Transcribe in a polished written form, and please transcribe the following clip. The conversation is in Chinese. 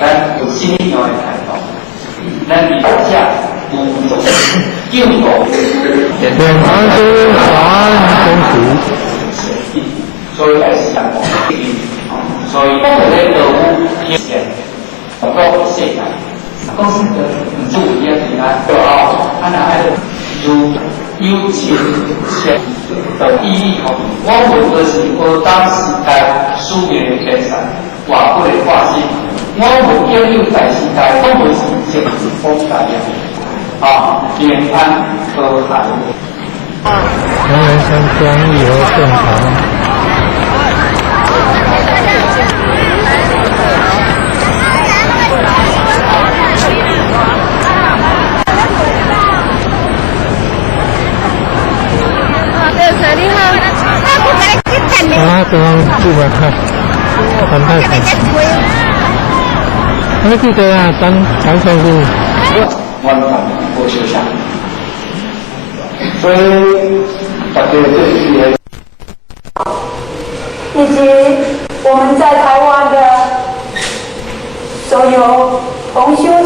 咱有新样的态度，咱理解有种敬国，两岸是华安公署，所以还是讲所以我们在俄乌期间，包括现在，公司的主业平安都要按照如有钱钱的意义吼，我们就是我当时代输给天山，话不能话是。我们拥有在时代，都不是政治风大样，平安和諧。南人山庄以后正常。刚刚住嘛，看太惨。还记得啊，张先生，完全不休想，所以大家这些，以及我们在台湾的所有同修。